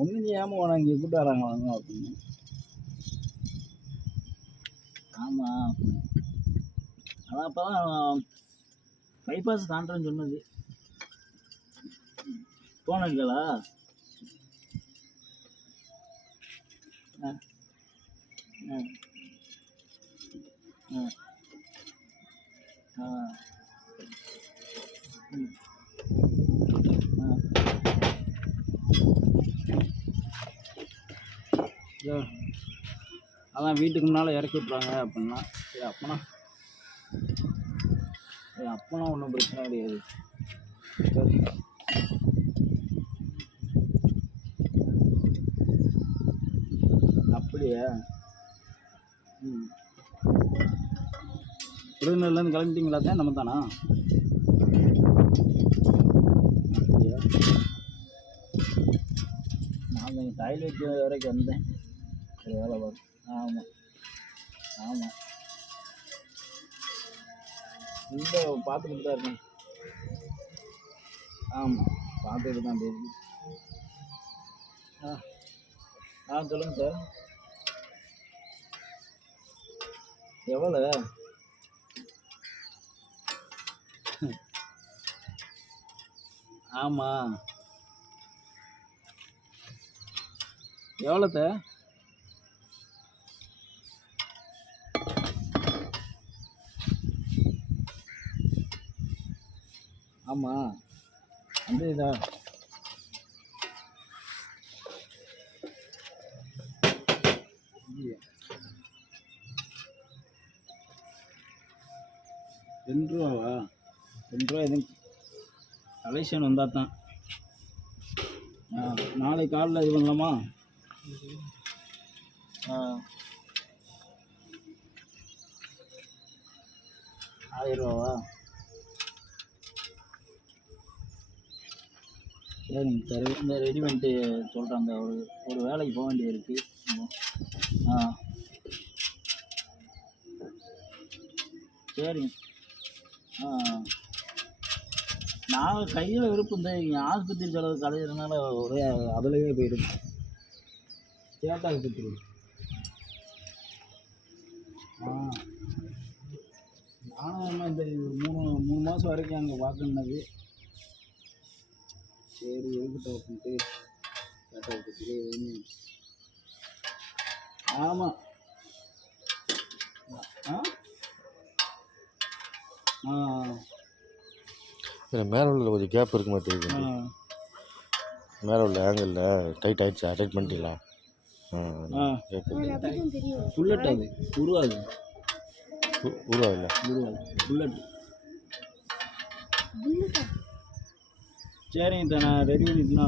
ஒன்றும் செய்யாமல் உன இங்கே கூப்பிட்டு வராங்க வாங்க அப்படின்னு. ஆமாம், அதான் அப்போ தான் பைபாஸ் தாண்டுறேன்னு சொன்னது. ஃபோன் அடிக்கலா? ஆ ஆ ஆ ஆ ம் ஆ அதான் வீட்டுக்கு முன்னால் இறக்கி விட்றாங்க அப்படின்னா. சரி அப்போனா ஒன்றும் பிரச்சனை கிடையாது. சரி அப்படியா? ம் விருதுநகர்லேருந்து கிளம்பிட்டீங்களா? தான் நம்ம தானா? அப்படியா? நான் கொஞ்சம் டாய்லெட் வரைக்கும் வந்தேன். சரி வேலை பார்த்து. ஆமாம் ஆமாம், இல்லை பார்த்துக்கிட்டு தான் இருக்கேன். ஆமாம் பார்த்துக்கிட்டு தான் பேசி. சொல்லுங்கள் சார். எவ்வளோ? ஆமாம் எவ்வளோ சார்? ஆமாம் அந்த இதா ₹2 ₹2 எதுவும் கலெக்ஷன் வந்தால் தான். நாளைக்கு காலையில் இது பண்ணலாமா? ₹1000. சரிங்க சார், இந்த ரெடி பண்ணிட்டு சொல்கிறாங்க. ஒரு வேலைக்கு போக வேண்டியது இருக்குது. சரிங்க. நான் கையில் விருப்பம் தான். இங்கே ஆஸ்பத்திரி செலவு கலையிறதுனால ஒரே அதிலேயே போயிடுது. சேட்டா ஆஸ்பத்திரி. நானும் இந்த 3 மாதம் வரைக்கும் அங்கே பார்க்கணுன்னது. சரி இருக்கட்டும் அப்படின்ட்டு சேட்டா ஆஸ்பத்திரி. ஆமாம் மேலே உள்ள கொஞ்சம் கேப் இருக்க மாட்டேங்குது. மேலே உள்ள ஆங்கிளில் டைட் ஆகிடுச்சா? டைட் பண்ணிட்டீங்களா? புல்லட் அது உருவாது. உருவாதில்ல புல்லட். சரிங்க சார், நான் ரெடி பண்ணிட்டுனா.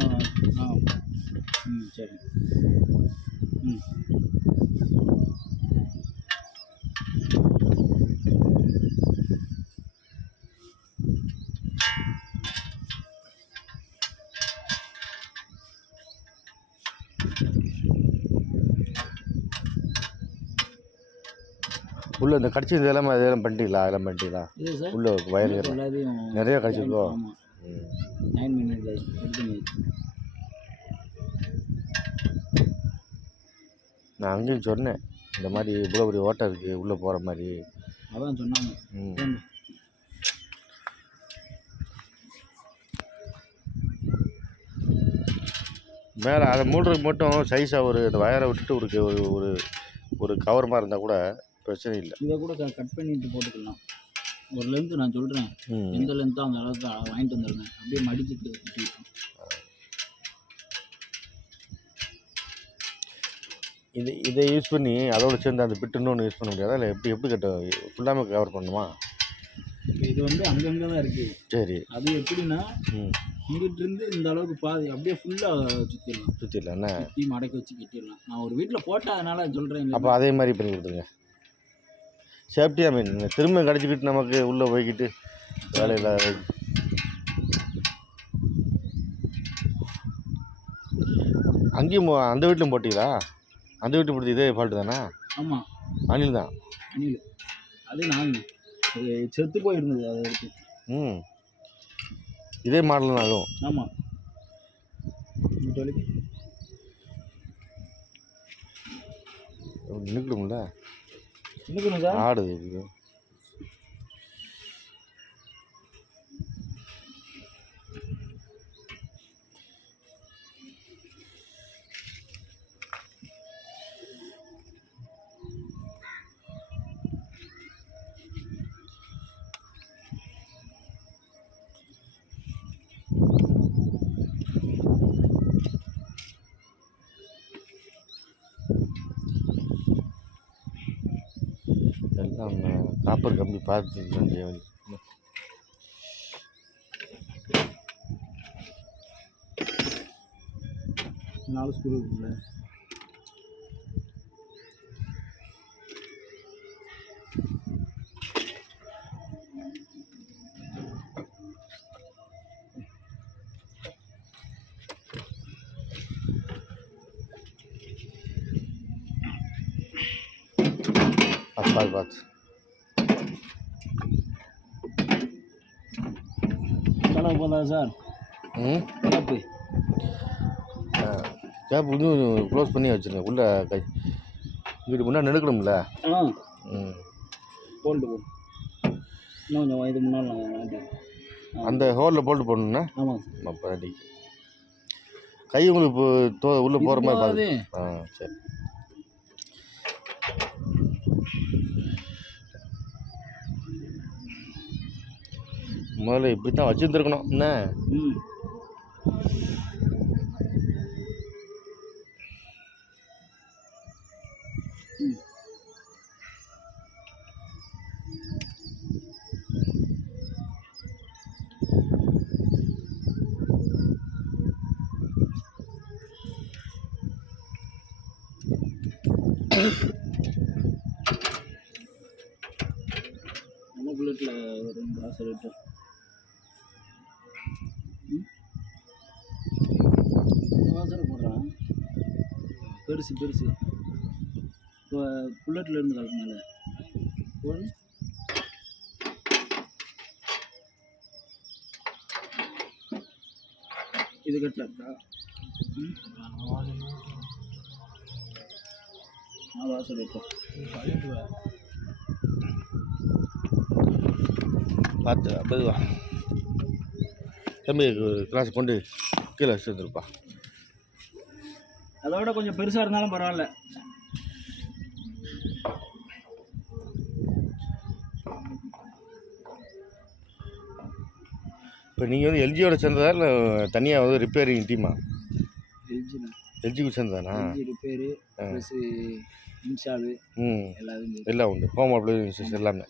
சரி. உள்ள இந்த கடிச்சி இதெல்லாம் பண்ணிட்டீங்களா? அதெல்லாம் பண்ணிட்டீங்களா? உள்ள வயர் நிறைய கடிச்சிருக்கோ? நான் அங்கேயும் சொன்னேன், இந்த மாதிரி இவ்வளோ பெரிய ஓட்டை இருக்குது உள்ளே போகிற மாதிரி. அதான் சொன்னாங்க. மேலே அதை மூடுறதுக்கு மட்டும் சைஸாக இந்த வயரை விட்டுட்டு ஒரு ஒரு கவர் மாதிரி இருந்தால் கூட பிரச்சனை இல்லை. இதை கூட கட் பண்ணிட்டு போட்டுக்கலாம். ஒரு லென்த்து நான் சொல்கிறேன், எந்த லென்த்தோ அந்த அளவுக்கு வாங்கிட்டு வந்துடுங்க. அப்படியே மடிச்சுட்டு இதை யூஸ் பண்ணி அதோட சேர்ந்து அந்த பிட்டு இன்னொன்று யூஸ் பண்ண முடியாதா? இல்லை எப்படி கட்ட ஃபுல்லாமே கவர் பண்ணணுமா? இது அங்கங்கே தான் இருக்குது. சரி, அது எப்படின்னா இங்கிட்டிருந்து இந்த அளவுக்கு பாதி அப்படியே ஃபுல்லாக சுற்றிடலாம். என்ன சுற்றி மடக்கி வச்சு கட்டிடலாம். நான் ஒரு வீட்டில் போட்டேன், அதனால சொல்கிறேன். அப்போ அதே மாதிரி பண்ணி கொடுத்துருங்க. சேஃப்டியாக மீன் திரும்ப கடிச்சிக்கிட்டு நமக்கு உள்ளே போய்கிட்டு வேலையில். அங்கேயும் அந்த வீட்டிலும் போட்டிங்களா? அந்த வீட்டு பிடிச்சி இதே ஃபால்ட்டு தானே? ஆமாம், அணில் தான். அணில் அது நான் செத்து போயிருந்தது அதை எடுத்து. இதே மாடல் தான் அதுவும். ஆமாம், இங்கிட்ட வலிக்கு நிற்கணும்ல நிற்கணும் சார். ஆடுது இது. எல்லாம் காப்பர் கம்பி பார்த்து செய்ய 4 ஸ்க்ரூ இருக்குல்ல. பார்த்து கலப்பு போதா சார்? கலப்பு கேப் இன்னும் க்ளோஸ் பண்ணி வச்சுருங்க. உள்ளே வீடு முன்னாடி எடுக்கணும்ல. போல்ட்டு போ இன்னும் கொஞ்சம் இது முன்னால் அந்த ஹோலில் போல்ட்டு போடணுண்ணா. ஆமாம் சார். அப்போ கை உங்களுக்கு உள்ளே போகிற மாதிரி பாருங்க. சரி. முதல்ல இப்படி தான் வச்சுருந்துருக்கணும் என்ன. நம்ம புல்லட்டில் ஒரு 2 வாசல் விட்டு வாசல் போடுறான். பெருசு இப்போ புல்லட்டில் இருந்து கலக்குனால போடு. இது கட்டல இருக்கா? வாசல் விட்டோம் பார்த்து மெதுவா தம்பி கிளாஸ் கொண்டு கீழே வச்சுருப்பா. அதோட கொஞ்சம் பெருசாக இருந்தாலும் பரவாயில்ல. இப்போ நீங்கள் வந்து எல்ஜியோட சேர்ந்ததா இல்லை தனியாக வந்து ரிப்பேரிங் டீமா? எல்ஜிக்கு சேர்ந்ததானா? ரிப்பேரு ப்ளஸ் இன்ஸ்டாலு எல்லாம் உண்டு. ஹோம் அப்ளையன்சஸ் எல்லாமே.